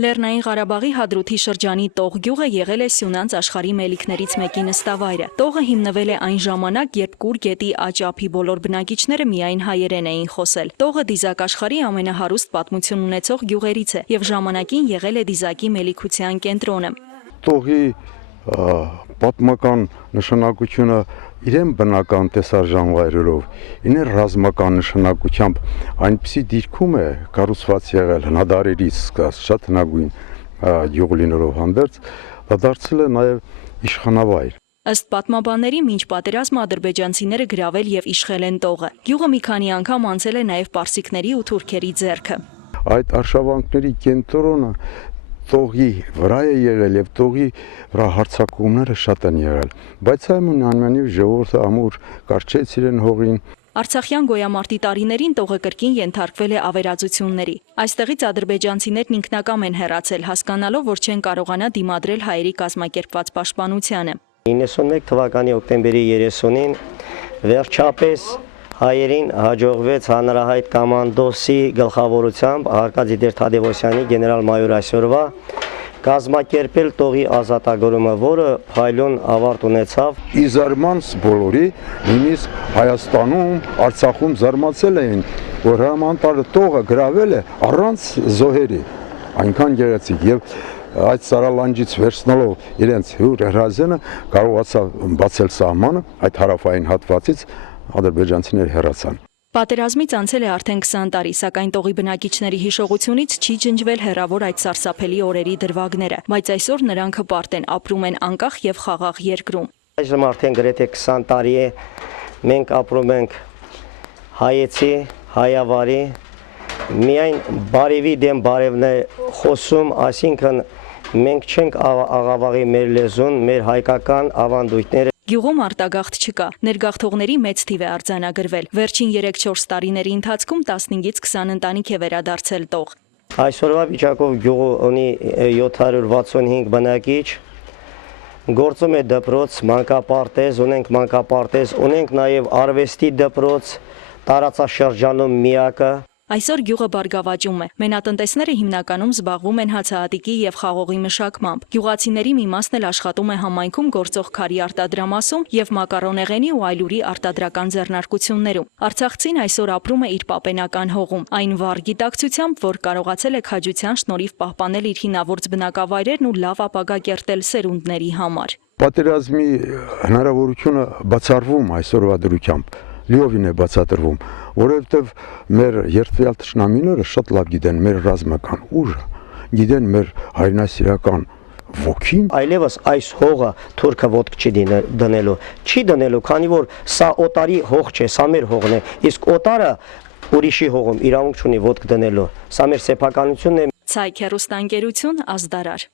Լեռնային Ղարաբաղի Հադրութի շրջանի Տող գյուղը եղել է Սյունանց աշխարհի մելիքներից մեկի նստավայրը։ Տողը հիմնվել է այն ժամանակ, երբ Կուր գետի աջ ափի բոլոր բնակիչները միայն հայերեն էին խոսել։ Տողը դիզակ աշխարհի ամենահարուստ պատմություն ունեցող գյուղերից է եւ ժամանակին եղել է դիզակի մելիքության կենտրոնը։ Տողի պատմական նշանակությունը իրեն բնական տեսարժան վայրերով, իներ ռազմական նշանակությամբ այնպիսի դիրքում է կառուցված եղել հնադարերից սկսած շատ հնագույն գյուղ լինելով հանդերձ, դա դարձել է նաև իշխանավայր։ Ըստ պատմաբանների, մինչ պատերազմ ադրբեջանցիները գրավել եւ իշխել են Տողը։ Գյուղը մի քանի անգամ անցել է նաև պարսիկների ու թուրքերի ձեռքը։ Այդ արշավանքների կենտրոնը Տողի վրա է եղել եւ Տողի վրա հարձակումները շատ են եղել, բայց այնուամենայնիվ ժողովուրդը ամուր կարճեց իրեն հողին։ Արցախյան գոյամարտի տարիներին Տողը կրկին ենթարկվել է ավերածությունների։ Այստեղից ադրբեջանցիներն ինքնակամ են հեռացել, հասկանալով, որ չեն կարողանա դիմադրել հայերի կազմակերպված պաշտպանությանը։ 91 թվականի օկտեմբերի 30-ին վերջապես հայերին հաջողվեց հանրահայտ կոմանդոսի գլխավորությամբ Արկադի Թադևոսյանի գեներալ-մայոր այսօրվա կազմակերպել Տողի ազատագրումը, որը փայլուն ավարտ ունեցավ։ Ի զարմանս բոլորի, նույնիսկ Հայաստանում, Արցախում զարմացել էին, որ հրամանտար Տողը գրավել է առանց զոհերի, այնքան գեղեցիկ եւ այդ սարալանջից վերցնելով իրենց հյուր հրազենը կարողացավ բացել սահմանը, այդ հարավային հատվածից ադրբեջանցիներ հեռացան։ Պատերազմից անցել է արդեն 20 տարի, սակայն Տողի բնակիչների հիշողությունից չի ջնջվել հեռավոր այդ սարսափելի օրերի դրվագները, բայց այսօր նրանք հպարտ են, ապրում են անկախ եւ խաղաղ երկրում։ Այժմ արդեն գրեթե 20 տարի է մենք ապրում ենք հայեցի, հայավարի, միայն բարևի դեմ բարևն է խոսում, այսինքն մենք չենք աղավաղի մեր լեզուն, մեր հայկական ավանդույթները։ Գյուղում արտագաղթ չկա, ներգաղթողների մեծ թիվ է արձանագրվել։ Վերջին 3-4 տարիների ընթացքում 15-ից 20 ընտանիք է վերադարձել Տող։ Այսօրվա վիճակով գյուղը ունի 765 բնակիչ, գործում է դպրոց, մանկապարտեզ, ունենք նաև արվեստի դպրոց, տարածաշրջանում միակը։ Այսօր գյուղը բարգավաճում է։ Մենատնտեսները հիմնականում զբաղվում են հացահատիկի եւ խաղողի մշակմամբ։ Գյուղացիների մի մասն էլ աշխատում է համայնքում գործող քարի արտադրամասում եւ մակարոնեղենի ու այլուրի արտադրական ձեռնարկություններում։ Արցախցին այսօր ապրում է իր պապենական հողում, այն վառ գիտակցությամբ, որ կարողացել է քաջության շնորհիվ պահպանել իր հինավուրց բնակավայրերն ու լավ ապագա կերտել սերունդների համար։ Պատերազմի հնարավորությունը բացառվում այսօրվա դրությամբ, լիովին է բացատրվում, որովհետև մեր երդվյալ թշնամիները շատ լավ գիտեն մեր ռազմական ուժը, գիտեն մեր հայրենասիրական ոգին։ Այլևս այս հողը թուրքը ոտք չի դնելու, քանի որ սա օտարի հող չէ, սա մեր հողն է, իսկ օտարը ուրիշի հողում իրավունք չունի ոտք դնելու։ Սա մեր սեփականությունն է։ Ցայք հեռուստաընկերություն Ազդարար։